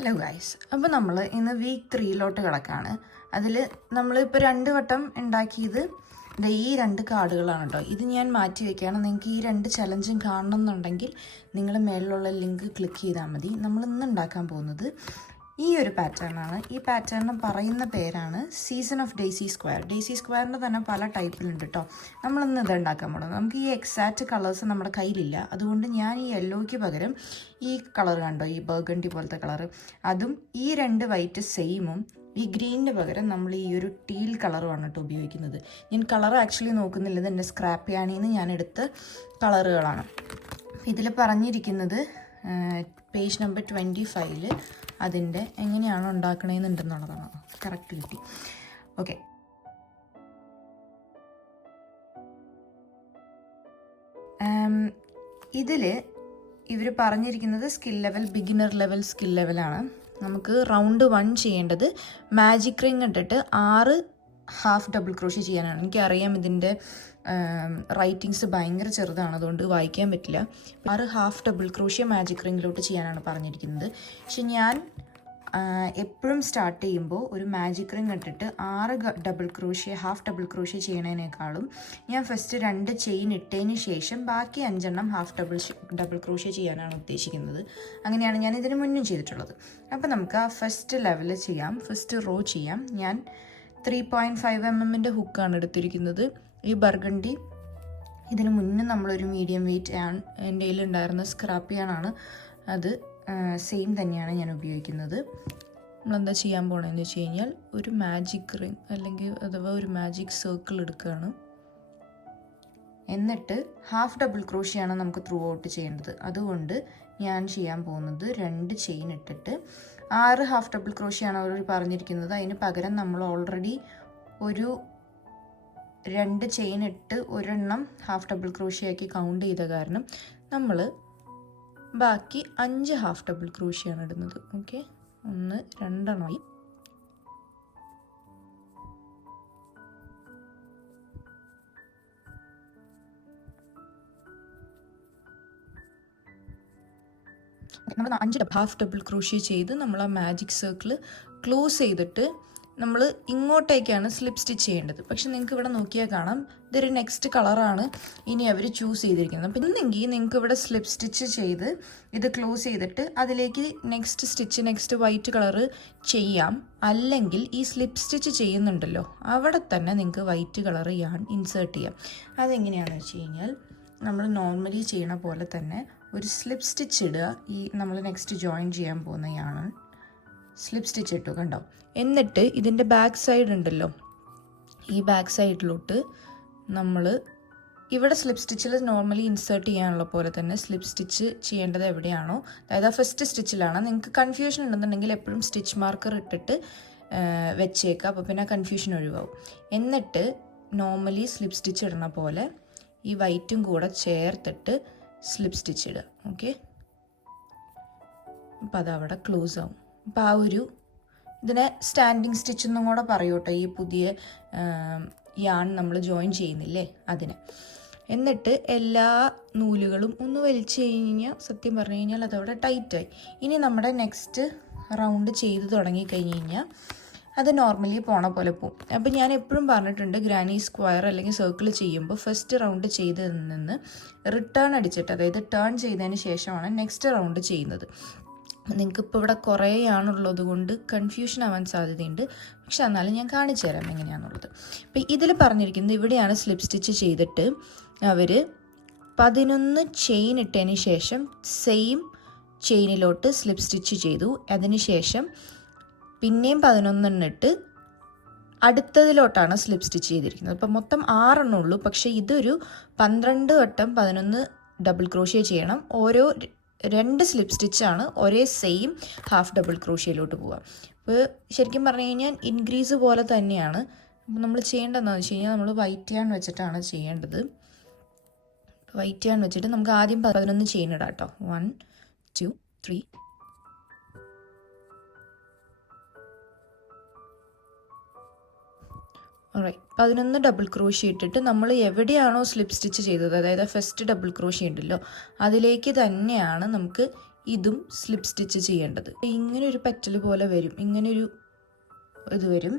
Hello guys, അപ്പോൾ നമ്മൾ ഇന്ന് വീക്ക് 3 കിടക്കാണ്. അതിൽ നമ്മളിപ്പോൾ 2 വട്ടം ഉണ്ടാക്കിയത് ഈ 2 കാർഡുകളാണ് കേട്ടോ. ഇത് ഞാൻ മാറ്റി വയ്ക്കുകയാണ്. നിങ്ങൾക്ക് ഈ 2 ചലഞ്ചും കാണണം എന്നുണ്ടെങ്കിൽ നിങ്ങൾ മേളിലുള്ള ലിങ്ക് ക്ലിക്ക് ചെയ്താൽ മതി. നമ്മൾ ഇന്ന് ഉണ്ടാക്കാൻ പോകുന്നത് ഈ ഒരു പാറ്റേണാണ്. ഈ പാറ്റേണിന് പറയുന്ന പേരാണ് season of daisy square. Daisy സ്ക്വയറിൻ്റെ തന്നെ പല ടൈപ്പിലുണ്ട് കേട്ടോ. നമ്മളിന്ന് ഇത് ഉണ്ടാക്കാൻ പോകുന്നത്. നമുക്ക് ഈ എക്സാക്റ്റ് കളേഴ്സ് നമ്മുടെ കയ്യിലില്ല. അതുകൊണ്ട് ഞാൻ ഈ യെല്ലോയ്ക്ക് പകരം ഈ കളർ കണ്ടോ, ഈ ബർഗണ്ടി പോലത്തെ കളർ, അതും ഈ 2 വൈറ്റ് സെയിമും ഈ ഗ്രീനിന് പകരം നമ്മൾ ഈ ഒരു ടീൽ കളറുമാണ് കേട്ടോ ഉപയോഗിക്കുന്നത്. ഞാൻ കളർ ആക്ച്വലി നോക്കുന്നില്ല, ഇത് എൻ്റെ സ്ക്രാപ്പ് യാണിന്ന് ഞാൻ എടുത്ത കളറുകളാണ്. ഇതിൽ പറഞ്ഞിരിക്കുന്നത് പേജ് നമ്പർ 25 അതിൻ്റെ എങ്ങനെയാണ് ഉണ്ടാക്കണമെന്നുണ്ടെന്നുള്ളതാണ്. കറക്റ്റ് കിട്ടി. ഓക്കെ, ഇതിൽ ഇവർ പറഞ്ഞിരിക്കുന്നത് skill level, beginner level, skill ലെവലാണ്. നമുക്ക് റൗണ്ട് 1 ചെയ്യേണ്ടത് മാജിക് റിങ് ഇട്ടിട്ട് 6 ഹാഫ് ഡബിൾ ക്രോഷ്യ ചെയ്യാനാണ്. എനിക്കറിയാം ഇതിൻ്റെ റൈറ്റിങ്സ് ഭയങ്കര ചെറുതാണ്, അതുകൊണ്ട് വായിക്കാൻ പറ്റില്ല. 6 ഹാഫ് ഡബിൾ ക്രോഷ്യ മാജിക് റിങ്ങിലോട്ട് ചെയ്യാനാണ് പറഞ്ഞിരിക്കുന്നത്. പക്ഷെ ഞാൻ എപ്പോഴും സ്റ്റാർട്ട് ചെയ്യുമ്പോൾ ഒരു മാജിക് റിങ് ഇട്ടിട്ട് 6 double crochet, half double crochet ചെയ്യണതിനേക്കാളും ഞാൻ ഫസ്റ്റ് 2 ചെയിൻ ഇട്ടതിന് ശേഷം ബാക്കി 5 എണ്ണം ഹാഫ് ഡബിൾ ക്രോഷ്യ ചെയ്യാനാണ് ഉദ്ദേശിക്കുന്നത്. അങ്ങനെയാണ് ഞാൻ ഇതിന് മുന്നും ചെയ്തിട്ടുള്ളത്. അപ്പോൾ നമുക്ക് ആ ഫസ്റ്റ് ലെവൽ ചെയ്യാം, ഫസ്റ്റ് റോ ചെയ്യാം. ഞാൻ 3.5 mm ഹുക്കാണ് എടുത്തിരിക്കുന്നത്. ഈ ബർഗണ്ടി ഇതിന് മുന്നേ നമ്മളൊരു മീഡിയം വെയിറ്റ് എൻ്റെ കയ്യിലുണ്ടായിരുന്ന സ്ക്രാപ്പ് യാണാണ്, അത് സെയിം തന്നെയാണ് ഞാൻ ഉപയോഗിക്കുന്നത്. നമ്മളെന്താ ചെയ്യാൻ പോകണമെന്ന് വെച്ച് കഴിഞ്ഞാൽ ഒരു മാജിക് റിങ് അല്ലെങ്കിൽ അഥവാ ഒരു മാജിക് സർക്കിൾ എടുക്കുകയാണ്. എന്നിട്ട് ഹാഫ് ഡബിൾ ക്രോഷ്യാണ് നമുക്ക് ത്രൂ ഔട്ട് ചെയ്യേണ്ടത്. അതുകൊണ്ട് ഞാൻ ചെയ്യാൻ പോകുന്നത് 2 ചെയിൻ ഇട്ടിട്ട് 6 ഹാഫ് ഡബിൾ ക്രോഷ്യാണ് അവർ പറഞ്ഞിരിക്കുന്നത്. അതിന് പകരം നമ്മൾ ഓൾറെഡി ഒരു 2 ചെയിൻ ഇട്ട് ഒരെണ്ണം ഹാഫ് ഡബിൾ ക്രോഷ്യാക്കി കൗണ്ട് ചെയ്ത കാരണം നമ്മൾ ബാക്കി 5 ഹാഫ് ഡബിൾ ക്രോഷ്യാണ് ഇടുന്നത്. ഓക്കെ, 1 2 എണ്ണമായി. നമ്മൾ 5 ഹാഫ് ഡബിൾ ക്രോഷ്യ ചെയ്ത് നമ്മൾ ആ മാജിക് സർക്കിൾ ക്ലോസ് ചെയ്തിട്ട് നമ്മൾ ഇങ്ങോട്ടേക്കാണ് സ്ലിപ്പ് സ്റ്റിച്ച് ചെയ്യേണ്ടത്. പക്ഷെ നിങ്ങൾക്ക് ഇവിടെ നോക്കിയാൽ കാണാം ഇതൊരു നെക്സ്റ്റ് കളറാണ് ഇനി അവർ ചൂസ് ചെയ്തിരിക്കുന്നത്. അപ്പം ഇന്നെങ്കിൽ നിങ്ങൾക്ക് ഇവിടെ സ്ലിപ്പ് സ്റ്റിച്ച് ചെയ്ത് ഇത് ക്ലോസ് ചെയ്തിട്ട് അതിലേക്ക് നെക്സ്റ്റ് വൈറ്റ് കളറ് ചെയ്യാം. അല്ലെങ്കിൽ ഈ സ്ലിപ്പ് സ്റ്റിച്ച് ചെയ്യുന്നുണ്ടല്ലോ അവിടെ തന്നെ നിങ്ങൾക്ക് വൈറ്റ് കളറ് ഇൻസേർട്ട് ചെയ്യാം. അതെങ്ങനെയാണെന്ന് വെച്ച് കഴിഞ്ഞാൽ നമ്മൾ നോർമലി ചെയ്യണ പോലെ തന്നെ ഒരു സ്ലിപ്പ് സ്റ്റിച്ച് ഇടുക. ഈ നമ്മൾ നെക്സ്റ്റ് ജോയിൻ ചെയ്യാൻ പോകുന്നതാണ്. സ്ലിപ്പ് സ്റ്റിച്ച് ഇട്ടു കണ്ടോ. എന്നിട്ട് ഇതിൻ്റെ ബാക്ക് സൈഡ് ഉണ്ടല്ലോ, ഈ ബാക്ക് സൈഡിലോട്ട് നമ്മൾ ഇവിടെ സ്ലിപ്പ് സ്റ്റിച്ചിൽ നോർമലി ഇൻസേർട്ട് ചെയ്യാനുള്ള പോലെ തന്നെ സ്ലിപ്പ് സ്റ്റിച്ച് ചെയ്യേണ്ടത് എവിടെയാണോ, അതായത് ആ ഫസ്റ്റ് സ്റ്റിച്ചിലാണ്. നിങ്ങൾക്ക് കൺഫ്യൂഷൻ ഉണ്ടെന്നുണ്ടെങ്കിൽ എപ്പോഴും സ്റ്റിച്ച് മാർക്കർ ഇട്ടിട്ട് വെച്ചേക്കുക, അപ്പോൾ പിന്നെ കൺഫ്യൂഷൻ ഒഴിവാകും. എന്നിട്ട് നോർമലി സ്ലിപ്പ് സ്റ്റിച്ച് ഇടണ പോലെ ഈ വൈറ്റും കൂടെ ചേർത്തിട്ട് സ്ലിപ്പ് സ്റ്റിച്ച് ഇടുക. ഓക്കെ, അപ്പോൾ അതവിടെ ക്ലോസ് ആവും. അപ്പോൾ ആ ഒരു ഇതിനെ സ്റ്റാൻഡിങ് സ്റ്റിച്ച് എന്നും കൂടെ പറയൂട്ടോ, ഈ പുതിയ യാൺ നമ്മൾ ജോയിൻ ചെയ്യുന്നില്ലേ അതിന്. എന്നിട്ട് എല്ലാ നൂലുകളും ഒന്ന് വലിച്ചു കഴിഞ്ഞാൽ സത്യം പറഞ്ഞു കഴിഞ്ഞാൽ അതവിടെ ടൈറ്റായി. ഇനി നമ്മുടെ നെക്സ്റ്റ് റൗണ്ട് ചെയ്ത് തുടങ്ങിക്കഴിഞ്ഞ് കഴിഞ്ഞാൽ അത് നോർമലി പോണ പോലെ പോകും. അപ്പോൾ ഞാൻ എപ്പോഴും പറഞ്ഞിട്ടുണ്ട്, ഗ്രാനി സ്ക്വയർ അല്ലെങ്കിൽ സർക്കിൾ ചെയ്യുമ്പോൾ ഫസ്റ്റ് റൗണ്ട് ചെയ്തതിൽ നിന്ന് റിട്ടേൺ അടിച്ചിട്ട്, അതായത് ടേൺ ചെയ്തതിന് ശേഷമാണ് നെക്സ്റ്റ് റൗണ്ട് ചെയ്യുന്നത്. നിങ്ങൾക്കിപ്പോൾ ഇവിടെ കുറേ ആണുള്ളത് കൊണ്ട് കൺഫ്യൂഷൻ ആവാൻ സാധ്യതയുണ്ട്. പക്ഷെ എന്നാലും ഞാൻ കാണിച്ചു തരാം എങ്ങനെയാണെന്നുള്ളത്. അപ്പോൾ ഇതിൽ പറഞ്ഞിരിക്കുന്നത് ഇവിടെയാണ് സ്ലിപ്പ് സ്റ്റിച്ച് ചെയ്തിട്ട് അവർ 11 ചെയിൻ ഇട്ടതിന് ശേഷം സെയിം ചെയിനിലോട്ട് സ്ലിപ്പ് സ്റ്റിച്ച് ചെയ്തു. അതിന് ശേഷം പിന്നെയും 11 ഇട്ട് അടുത്തതിലോട്ടാണ് സ്ലിപ്പ് സ്റ്റിച്ച് ചെയ്തിരിക്കുന്നത്. അപ്പോൾ മൊത്തം 6 എണ്ണം ഉള്ളൂ. പക്ഷേ ഇതൊരു 12 വട്ടം 11 ഡബിൾ ക്രോഷ്യ ചെയ്യണം. ഓരോ 2 സ്ലിപ്പ് സ്റ്റിച്ചാണ് ഒരേ സെയിം ഹാഫ് ഡബിൾ ക്രോഷ്യയിലോട്ട് പോവുക. അപ്പോൾ ശരിക്കും പറഞ്ഞു കഴിഞ്ഞാൽ ഇൻക്രീസ് പോലെ തന്നെയാണ്. അപ്പോൾ നമ്മൾ ചെയ്യേണ്ടതെന്ന് വെച്ച് കഴിഞ്ഞാൽ നമ്മൾ വൈറ്റ് യാൺ വെച്ചിട്ടാണ് ചെയ്യേണ്ടത്. വൈറ്റ് യാൺ വെച്ചിട്ട് നമുക്ക് ആദ്യം 11 ചെയിൻ ഇടാം കേട്ടോ. 1 2 3 11 ഡബിൾ ക്രോഷ്യ ഇട്ടിട്ട് നമ്മൾ എവിടെയാണോ സ്ലിപ്പ് സ്റ്റിച്ച് ചെയ്തത്, അതായത് ഫസ്റ്റ് ഡബിൾ ക്രോഷ്യ ഉണ്ടല്ലോ അതിലേക്ക് തന്നെയാണ് നമുക്ക് ഇതും സ്ലിപ്പ് സ്റ്റിച്ച് ചെയ്യേണ്ടത്. ഇങ്ങനെ ഒരു പെറ്റൽ പോലെ വരും, ഇങ്ങനെയൊരു ഇത് വരും.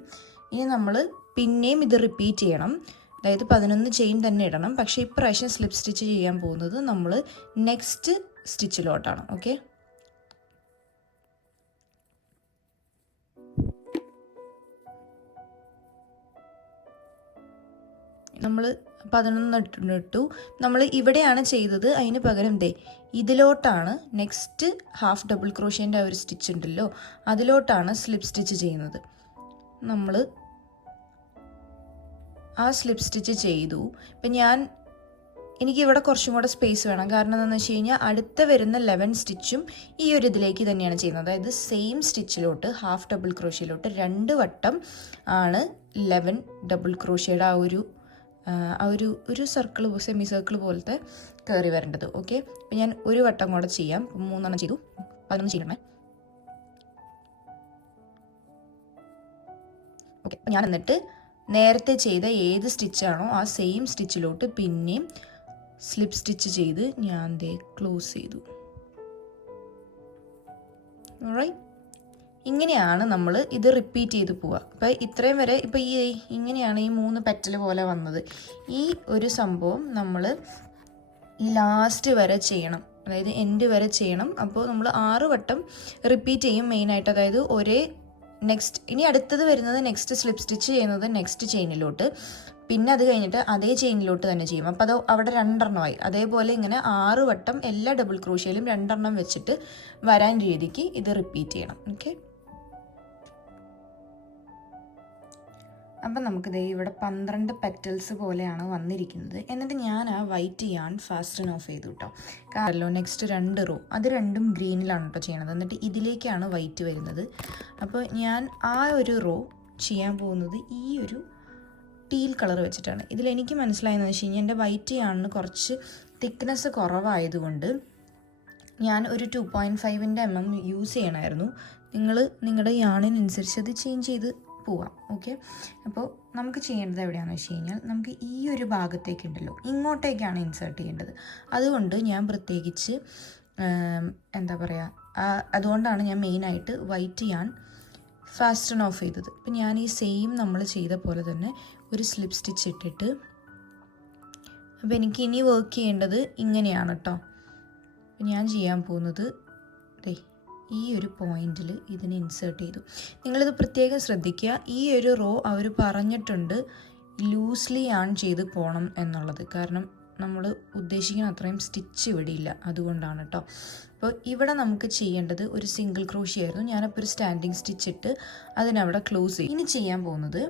ഇനി നമ്മൾ പിന്നെയും ഇത് റിപ്പീറ്റ് ചെയ്യണം. അതായത് 11 ചെയിൻ തന്നെ ഇടണം. പക്ഷേ ഇപ്രാവശ്യം സ്ലിപ്പ് സ്റ്റിച്ച് ചെയ്യാൻ പോകുന്നത് നമ്മൾ നെക്സ്റ്റ് സ്റ്റിച്ചിലോട്ടാണ്. ഓക്കെ, നമ്മൾ 11 ഇട്ടു. നമ്മൾ ഇവിടെയാണ് ചെയ്തത്, അതിന് പകരം ഇതിലോട്ടാണ് നെക്സ്റ്റ് ഹാഫ് ഡബിൾ ക്രോഷ്യേൻ്റെ ആ ഒരു സ്റ്റിച്ച് ഉണ്ടല്ലോ, അതിലോട്ടാണ് സ്ലിപ്പ് സ്റ്റിച്ച് ചെയ്യുന്നത്. നമ്മൾ ആ സ്ലിപ്പ് സ്റ്റിച്ച് ചെയ്തു. ഇപ്പം എനിക്കിവിടെ കുറച്ചും കൂടെ സ്പേസ് വേണം. കാരണം എന്താണെന്ന് വെച്ച് കഴിഞ്ഞാൽ അടുത്ത വരുന്ന 11 സ്റ്റിച്ചും ഈ ഒരു ഇതിലേക്ക് തന്നെയാണ് ചെയ്യുന്നത്. അതായത് സെയിം സ്റ്റിച്ചിലോട്ട് ഹാഫ് ഡബിൾ ക്രോഷ്യയിലോട്ട് 2 വട്ടം ആണ് 11 ഡബിൾ ക്രോഷ്യയുടെ ആ ഒരു സർക്കിൾ, സെമി സർക്കിൾ പോലത്തെ കയറി വരേണ്ടത്. ഓക്കെ, അപ്പം ഞാൻ ഒരു വട്ടം കൂടെ ചെയ്യാം. 3 എണ്ണം ചെയ്തു, 11 ചെയ്യണേ. ഓക്കെ, അപ്പം ഞാൻ എന്നിട്ട് നേരത്തെ ചെയ്ത ഏത് സ്റ്റിച്ചാണോ ആ സെയിം സ്റ്റിച്ചിലോട്ട് പിന്നെയും സ്ലിപ്പ് സ്റ്റിച്ച് ചെയ്ത് ഞാൻ ക്ലോസ് ചെയ്തു. ഓൾറൈറ്റ്, ഇങ്ങനെയാണ് നമ്മൾ ഇത് റിപ്പീറ്റ് ചെയ്ത് പോവുക. അപ്പോൾ ഇത്രയും വരെ ഇപ്പോൾ ഇങ്ങനെയാണ് ഈ 3 പെറ്റൽ പോലെ വന്നത്. ഈ ഒരു സംഭവം നമ്മൾ ഈ ലാസ്റ്റ് വരെ ചെയ്യണം, അതായത് എൻഡ് വരെ ചെയ്യണം. അപ്പോൾ നമ്മൾ 6 വട്ടം റിപ്പീറ്റ് ചെയ്യും മെയിനായിട്ട്. അതായത് ഇനി അടുത്തത് വരുന്നത് നെക്സ്റ്റ് സ്ലിപ്പ് സ്റ്റിച്ച് ചെയ്യുന്നത് നെക്സ്റ്റ് ചെയിനിലോട്ട്, പിന്നെ അത് കഴിഞ്ഞിട്ട് അതേ ചെയിനിലോട്ട് തന്നെ ചെയ്യും. അപ്പോൾ അത് അവിടെ 2 എണ്ണമായി. അതേപോലെ ഇങ്ങനെ 6 വട്ടം എല്ലാ ഡബിൾ ക്രോഷ്യയിലും 2 എണ്ണം വെച്ചിട്ട് വരാൻ രീതിക്ക് ഇത് റിപ്പീറ്റ് ചെയ്യണം. ഓക്കെ, അപ്പം നമുക്ക് ഇവിടെ 12 പെറ്റൽസ് പോലെയാണ് വന്നിരിക്കുന്നത്. എന്നിട്ട് ഞാൻ ആ വൈറ്റ് യാൺ ഫാസ്റ്റൻ ഓഫ് ചെയ്തു കേട്ടോ. കാരണം നെക്സ്റ്റ് 2 റോ അത് രണ്ടും ഗ്രീനിലാണ് കേട്ടോ ചെയ്യണത്. എന്നിട്ട് ഇതിലേക്കാണ് വൈറ്റ് വരുന്നത്. അപ്പോൾ ഞാൻ ആ ഒരു റോ ചെയ്യാൻ പോകുന്നത് ഈ ഒരു ടീൽ കളർ വെച്ചിട്ടാണ്. ഇതിലെനിക്ക് മനസ്സിലായെന്ന് വെച്ച് കഴിഞ്ഞാൽ എൻ്റെ വൈറ്റ് യാണിന് കുറച്ച് തിക്നെസ് കുറവായതുകൊണ്ട് ഞാൻ ഒരു 2.5 mm യൂസ് ചെയ്യണമായിരുന്നു. നിങ്ങൾ നിങ്ങളുടെ യാണിനനുസരിച്ച് അത് ചേഞ്ച് ചെയ്ത് പോവാം. ഓക്കെ, അപ്പോൾ നമുക്ക് ചെയ്യേണ്ടത് എവിടെയാണെന്ന് വെച്ച് കഴിഞ്ഞാൽ നമുക്ക് ഈ ഒരു ഭാഗത്തേക്കുണ്ടല്ലോ ഇങ്ങോട്ടേക്കാണ് ഇൻസേർട്ട് ചെയ്യേണ്ടത്. അതുകൊണ്ട് ഞാൻ പ്രത്യേകിച്ച് എന്താ പറയുക, അതുകൊണ്ടാണ് ഞാൻ മെയിനായിട്ട് വൈറ്റ് യാൺ ഫാസ്റ്റൺ ഓഫ് ചെയ്തത്. അപ്പം ഞാൻ ഈ സെയിം നമ്മൾ ചെയ്ത പോലെ തന്നെ ഒരു സ്ലിപ്പ് സ്റ്റിച്ച് ഇട്ടിട്ട്, അപ്പോൾ എനിക്ക് ഇനി വർക്ക് ചെയ്യേണ്ടത് ഇങ്ങനെയാണ് കേട്ടോ. അപ്പം ഞാൻ ചെയ്യാൻ പോകുന്നത് ഈ ഒരു പോയിന്റിൽ ഇതിനെ ഇൻസേർട്ട് ചെയ്തു. നിങ്ങളിത് പ്രത്യേകം ശ്രദ്ധിക്കുക. ഈ ഒരു റോ അവർ പറഞ്ഞിട്ടുണ്ട് ലൂസ്ലി ആൺ ചെയ്ത് പോകണം എന്നുള്ളത്. കാരണം നമ്മൾ ഉദ്ദേശിക്കുന്ന അത്രയും സ്റ്റിച്ച് ഇവിടെ ഇല്ല, അതുകൊണ്ടാണ് കേട്ടോ. അപ്പോൾ ഇവിടെ നമുക്ക് ചെയ്യേണ്ടത് ഒരു സിംഗിൾ ക്രോഷ്യ ആയിരുന്നു. ഞാനപ്പോൾ ഒരു സ്റ്റാൻഡിങ് സ്റ്റിച്ച് ഇട്ട് അതിനവിടെ ക്ലോസ് ചെയ്യും. ഇനി ചെയ്യാൻ പോകുന്നത്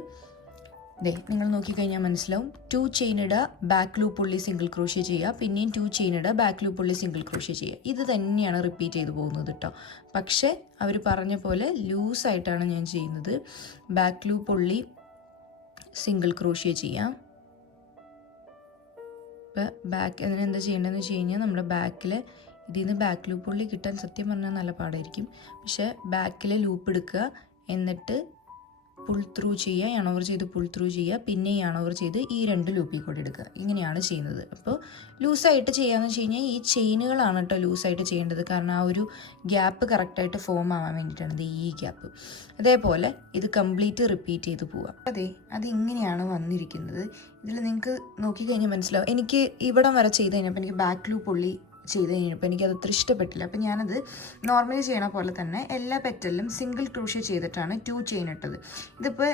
നിങ്ങൾ നോക്കിക്കഴിഞ്ഞാൽ മനസ്സിലാവും. 2 ചെയിൻ ഇടുക, ബാക്ക് ലൂപ്പ് ഉള്ളി സിംഗിൾ ക്രോഷ്യ ചെയ്യുക, പിന്നെയും 2 ചെയിൻ ഇടുക, ബാക്ക് ലൂപ്പ് ഉള്ളി സിംഗിൾ ക്രോഷ്യ ചെയ്യുക. ഇത് തന്നെയാണ് റിപ്പീറ്റ് ചെയ്ത് പോകുന്നത് കേട്ടോ. പക്ഷേ അവർ പറഞ്ഞ പോലെ ലൂസായിട്ടാണ് ഞാൻ ചെയ്യുന്നത്. ബാക്ക് ലൂപ്പ് ഉള്ളി സിംഗിൾ ക്രോഷ്യ ചെയ്യാം. ഇപ്പം അതിനെന്താ ചെയ്യേണ്ടതെന്ന് വെച്ച് കഴിഞ്ഞാൽ നമ്മുടെ ഇതിൽ നിന്ന് ബാക്ക് ലൂപ്പ് ഉള്ളി കിട്ടാൻ സത്യം പറഞ്ഞാൽ നല്ല പാടായിരിക്കും. പക്ഷേ ബാക്കിലെ ലൂപ്പ് എടുക്കുക, എന്നിട്ട് പുൾ ത്രൂ ചെയ്യുക, യണോവർ ചെയ്ത് പുൾ ത്രൂ ചെയ്യുക, പിന്നെ യണോവർ ചെയ്ത് ഈ 2 ലൂപ്പിൽ കൂടി എടുക്കുക. ഇങ്ങനെയാണ് ചെയ്യുന്നത്. അപ്പോൾ ലൂസായിട്ട് ചെയ്യാമെന്ന് വെച്ച് കഴിഞ്ഞാൽ ഈ ചെയിനുകളാണ് കേട്ടോ ലൂസായിട്ട് ചെയ്യേണ്ടത്. കാരണം ആ ഒരു ഗ്യാപ്പ് കറക്റ്റായിട്ട് ഫോം ആവാൻ വേണ്ടിയിട്ടാണ് ഈ ഗ്യാപ്പ്. അതേപോലെ ഇത് കംപ്ലീറ്റ് റിപ്പീറ്റ് ചെയ്ത് പോവുക. അത് ഇങ്ങനെയാണ് വന്നിരിക്കുന്നത്. ഇതിൽ നിങ്ങൾക്ക് നോക്കിക്കഴിഞ്ഞാൽ മനസ്സിലാവും. എനിക്ക് ഇവിടം വരെ ചെയ്ത് കഴിഞ്ഞപ്പോൾ എനിക്ക് ബാക്ക് ലൂപ്പ് ഉള്ളി ചെയ്ത് കഴിഞ്ഞപ്പോൾ എനിക്കത് അത്ര ഇഷ്ടപ്പെട്ടില്ല. അപ്പോൾ ഞാനത് നോർമലി ചെയ്യണ പോലെ തന്നെ എല്ലാ പെറ്റലിലും സിംഗിൾ ക്രോഷ്യ ചെയ്തിട്ടാണ് 2 ചെയിൻ ഇട്ടത്. ഇതിപ്പോൾ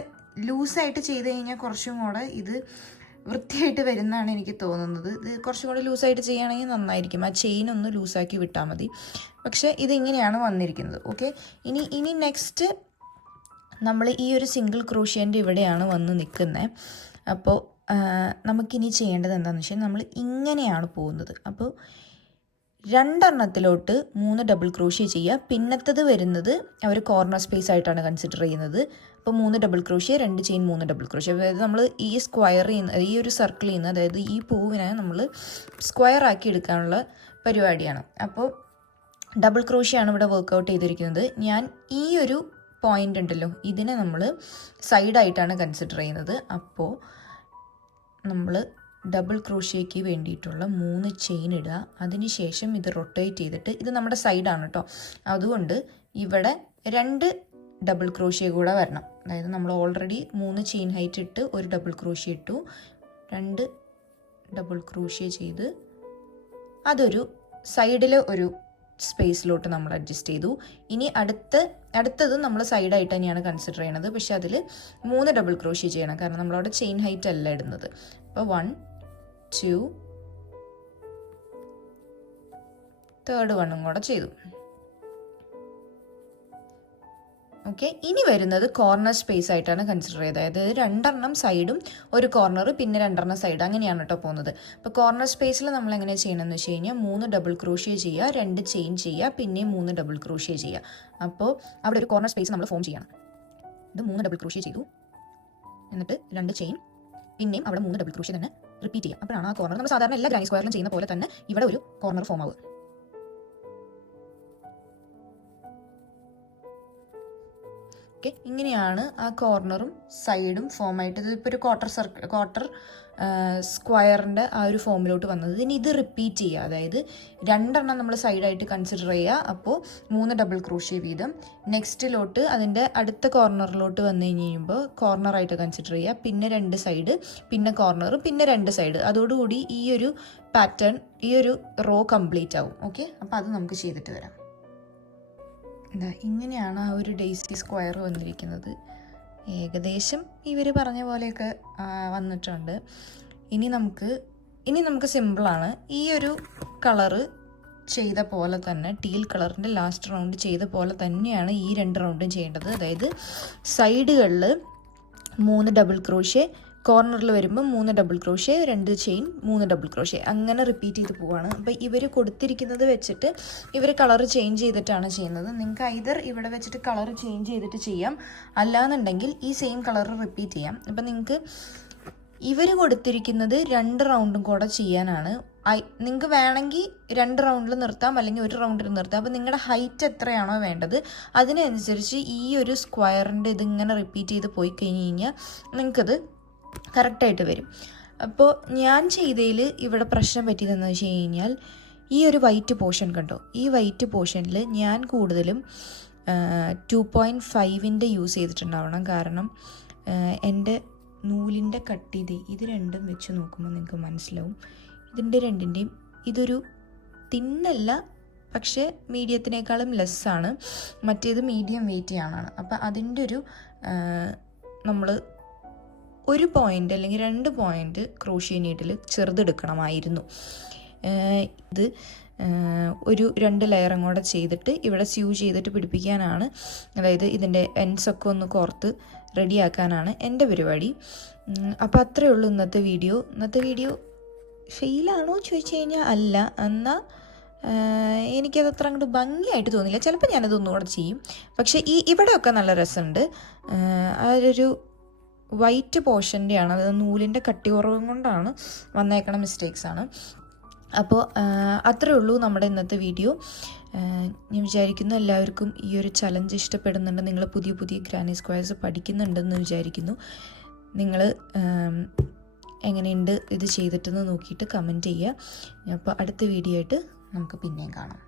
ലൂസായിട്ട് ചെയ്ത് കഴിഞ്ഞാൽ കുറച്ചും കൂടെ ഇത് വൃത്തിയായിട്ട് വരുന്നതാണ് എനിക്ക് തോന്നുന്നത്. ഇത് കുറച്ചും കൂടെ ലൂസായിട്ട് ചെയ്യുകയാണെങ്കിൽ നന്നായിരിക്കും. ആ ചെയിൻ ഒന്ന് ലൂസാക്കി വിട്ടാൽ മതി. പക്ഷേ ഇതിങ്ങനെയാണ് വന്നിരിക്കുന്നത്. ഓക്കെ, ഇനി നെക്സ്റ്റ് നമ്മൾ ഈ ഒരു സിംഗിൾ ക്രോഷ്യേൻ്റെ ഇവിടെയാണ് വന്ന് നിൽക്കുന്നത്. അപ്പോൾ നമുക്കിനി ചെയ്യേണ്ടത് എന്താണെന്ന് വെച്ചാൽ നമ്മൾ ഇങ്ങനെയാണ് പോകുന്നത്. അപ്പോൾ 2 എണ്ണത്തിലോട്ട് 3 ഡബിൾ ക്രോഷ്യ ചെയ്യുക. പിന്നത്തത് വരുന്നത് അവർ കോർണർ സ്പേസ് ആയിട്ടാണ് കൺസിഡർ ചെയ്യുന്നത്. അപ്പോൾ 3 double crochet, 2 chain, 3 double crochet. അതായത് നമ്മൾ ഈ സ്ക്വയറിൽ നിന്ന്, ഈ ഒരു സർക്കിളിൽ നിന്ന്, അതായത് ഈ പൂവിനെ നമ്മൾ സ്ക്വയർ ആക്കി എടുക്കാനുള്ള പരിപാടിയാണ്. അപ്പോൾ ഡബിൾ ക്രോഷ്യാണ് ഇവിടെ വർക്കൗട്ട് ചെയ്തിരിക്കുന്നത്. ഞാൻ ഈ ഒരു പോയിന്റ് ഉണ്ടല്ലോ, ഇതിനെ നമ്മൾ സൈഡായിട്ടാണ് കൺസിഡർ ചെയ്യുന്നത്. അപ്പോൾ നമ്മൾ ഡബിൾ ക്രോഷ്യേക്ക് വേണ്ടിയിട്ടുള്ള 3 ചെയിൻ ഇടുക. അതിനുശേഷം ഇത് റൊട്ടേറ്റ് ചെയ്തിട്ട്, ഇത് നമ്മുടെ സൈഡാണ് കേട്ടോ, അതുകൊണ്ട് ഇവിടെ 2 ഡബിൾ ക്രോഷ്യ കൂടെ വരണം. അതായത് നമ്മൾ ഓൾറെഡി 3 ചെയിൻ ഹൈറ്റ് ഇട്ട് ഒരു ഡബിൾ ക്രോഷ്യ ഇട്ടു, 2 ഡബിൾ ക്രോഷ്യ ചെയ്ത് അതൊരു സൈഡിൽ ഒരു സ്പേസിലോട്ട് നമ്മൾ അഡ്ജസ്റ്റ് ചെയ്തു. ഇനി അടുത്തത് നമ്മൾ സൈഡായിട്ട് തന്നെയാണ് കൺസിഡർ ചെയ്യണത്, പക്ഷെ അതിൽ 3 ഡബിൾ ക്രോഷ്യ ചെയ്യണം, കാരണം നമ്മളവിടെ ചെയിൻ ഹൈറ്റ് അല്ല ഇടുന്നത്. അപ്പോൾ 1 2 തേർഡ് വണ്ണും കൂടെ ചെയ്തു. ഓക്കെ, ഇനി വരുന്നത് കോർണർ സ്പേസ് ആയിട്ടാണ് കൺസിഡർ ചെയ്തത്. അതായത് 2 സൈഡും ഒരു കോർണർ, പിന്നെ 2 സൈഡ്, അങ്ങനെയാണ് കേട്ടോ പോകുന്നത്. അപ്പോൾ കോർണർ സ്പേസിൽ നമ്മൾ എങ്ങനെ ചെയ്യണമെന്ന് വെച്ച് കഴിഞ്ഞാൽ 3 ഡബിൾ ക്രോഷ്യ ചെയ്യുക, 2 ചെയിൻ ചെയ്യുക, പിന്നെ 3 ഡബിൾ ക്രോഷ്യ ചെയ്യുക. അപ്പോൾ അവിടെ ഒരു കോർണർ സ്പേസ് നമ്മൾ ഫോം ചെയ്യണം. ഇത് 3 ഡബിൾ ക്രോഷ്യ ചെയ്തു, എന്നിട്ട് 2 ചെയിൻ, പിന്നെയും അവിടെ 3 ഡബിൾ ക്രോഷ്യ തന്നെ റിപ്പീറ്റ് ചെയ്യുക. അപ്പോഴാണ് ആ കോർണർ നമ്മൾ സാധാരണ എല്ലാ ഗ്രാനി സ്ക്വയറിലും ചെയ്യുന്ന പോലെ തന്നെ ഇവിടെ ഒരു കോർണർ ഫോം ആവുക. ഓക്കെ, ഇങ്ങനെയാണ് ആ കോർണറും സൈഡും ഫോം ആയിട്ട്. ഇതിപ്പോൾ ഒരു ക്വാർട്ടർ സ്ക്വയറിൻ്റെ ആ ഒരു ഫോമിലോട്ട് വന്നത്. ഇനി ഇത് റിപ്പീറ്റ് ചെയ്യുക, അതായത് 2 നമ്മൾ സൈഡായിട്ട് കൺസിഡർ ചെയ്യുക. അപ്പോൾ 3 ഡബിൾ ക്രോഷ്യ വീതം. നെക്സ്റ്റിലോട്ട് അതിൻ്റെ അടുത്ത കോർണറിലോട്ട് വന്നു കഴിയുമ്പോൾ കോർണറായിട്ട് കൺസിഡർ ചെയ്യുക, പിന്നെ 2 സൈഡ്, പിന്നെ കോർണർ, പിന്നെ 2 സൈഡ്. അതോടുകൂടി ഈ ഒരു പാറ്റേൺ, ഈ ഒരു റോ കംപ്ലീറ്റ് ആവും. ഓക്കെ, അപ്പോൾ അത് നമുക്ക് ചെയ്തിട്ട് വരാം. ഇങ്ങനെയാണ് ആ ഒരു ഡെയ്സി സ്ക്വയർ വന്നിരിക്കുന്നത്. ഏകദേശം ഇവർ പറഞ്ഞ പോലെയൊക്കെ വന്നിട്ടുണ്ട്. ഇനി നമുക്ക് സിമ്പിളാണ്. ഈ ഒരു കളറ് ചെയ്ത പോലെ തന്നെ, ടീൽ കളറിൻ്റെ ലാസ്റ്റ് റൗണ്ട് ചെയ്ത പോലെ തന്നെയാണ് ഈ 2 റൗണ്ടും ചെയ്യേണ്ടത്. അതായത് സൈഡുകളിൽ 3 ഡബിൾ ക്രോഷ്യ, കോർണറിൽ വരുമ്പോൾ 3 double crochet, 2 chain, 3 double crochet, അങ്ങനെ റിപ്പീറ്റ് ചെയ്ത് പോവാണ്. അപ്പോൾ ഇവർ കൊടുത്തിരിക്കുന്നത് വെച്ചിട്ട് ഇവർ കളർ ചേഞ്ച് ചെയ്തിട്ടാണ് ചെയ്യുന്നത്. നിങ്ങൾക്ക് ഐദർ ഇവിടെ വെച്ചിട്ട് കളർ ചേഞ്ച് ചെയ്തിട്ട് ചെയ്യാം, അല്ലാന്നുണ്ടെങ്കിൽ ഈ സെയിം കളർ റിപ്പീറ്റ് ചെയ്യാം. അപ്പം നിങ്ങൾക്ക് ഇവർ കൊടുത്തിരിക്കുന്നത് 2 റൗണ്ടും കൂടെ ചെയ്യാനാണ്. നിങ്ങൾക്ക് വേണമെങ്കിൽ 2 റൗണ്ടിൽ നിർത്താം, അല്ലെങ്കിൽ 1 റൗണ്ടിൽ നിർത്താം. അപ്പോൾ നിങ്ങളുടെ ഹൈറ്റ് എത്രയാണോ വേണ്ടത് അതിനനുസരിച്ച് ഈ ഒരു സ്ക്വയറിൻ്റെ ഇതിങ്ങനെ റിപ്പീറ്റ് ചെയ്ത് പോയി കഴിഞ്ഞ് കഴിഞ്ഞാൽ നിങ്ങൾക്കത് കറക്റ്റായിട്ട് വരും. അപ്പോൾ ഞാൻ ചെയ്തതിൽ ഇവിടെ പ്രശ്നം പറ്റിയതെന്ന് വെച്ച് കഴിഞ്ഞാൽ, ഈ ഒരു വൈറ്റ് പോർഷൻ കണ്ടോ, ഈ വൈറ്റ് പോർഷനിൽ ഞാൻ കൂടുതലും 2.5 യൂസ് ചെയ്തിട്ടുണ്ടാവണം. കാരണം എൻ്റെ നൂലിൻ്റെ കട്ട് ഇത് രണ്ടും വെച്ച് നോക്കുമ്പോൾ നിങ്ങൾക്ക് മനസ്സിലാവും, ഇതിൻ്റെ രണ്ടിൻ്റെയും ഇതൊരു തിന്നല്ല, പക്ഷേ മീഡിയത്തിനേക്കാളും ലെസ്സാണ്. മറ്റേത് മീഡിയം വെയിറ്റ് ആണ്. അപ്പോൾ അതിൻ്റെ ഒരു നമ്മൾ 1 പോയിൻ്റ് അല്ലെങ്കിൽ 2 പോയിൻ്റ് ക്രോഷ്യ നീഡിൽ ചെറുതെടുക്കണമായിരുന്നു. ഇത് ഒരു 2 ലെയറും കൂടെ ചെയ്തിട്ട് ഇവിടെ സ്യൂ ചെയ്തിട്ട് പിടിപ്പിക്കാനാണ്. അതായത് ഇതിൻ്റെ എൻഡ്സൊക്കെ ഒന്ന് കോർത്ത് റെഡിയാക്കാനാണ് എൻ്റെ പരിപാടി. അപ്പോൾ അത്രയേ ഉള്ളൂ ഇന്നത്തെ വീഡിയോ. ഫെയിലാണോ ചോദിച്ചു കഴിഞ്ഞാൽ അല്ല, എന്നാൽ എനിക്കത് അത്ര അങ്ങോട്ട് ഭംഗിയായിട്ട് തോന്നില്ല. ചിലപ്പോൾ ഞാനതൊന്നും കൂടെ ചെയ്യും. പക്ഷേ ഇവിടെയൊക്കെ നല്ല രസമുണ്ട്. അതൊരു വൈറ്റ് പോർഷൻ്റെയാണ്, അത് നൂലിൻ്റെ കട്ടി കുറവും കൊണ്ടാണ് വന്നേക്കണ മിസ്റ്റേക്സാണ്. അപ്പോൾ അത്രേ ഉള്ളൂ നമ്മുടെ ഇന്നത്തെ വീഡിയോ. ഞാൻ വിചാരിക്കുന്നു എല്ലാവർക്കും ഈ ഒരു ചലഞ്ച് ഇഷ്ടപ്പെടുന്നുണ്ട്. നിങ്ങൾ പുതിയ പുതിയ ഗ്രാനി സ്ക്വയർസ് പഠിക്കുന്നുണ്ടെന്ന് വിചാരിക്കുന്നു. നിങ്ങൾ എങ്ങനെയുണ്ട് ഇത് ചെയ്തിട്ടെന്ന് നോക്കിയിട്ട് കമൻറ്റ് ചെയ്യുക. അപ്പോൾ അടുത്ത വീഡിയോ ആയിട്ട് നമുക്ക് പിന്നെയും കാണാം.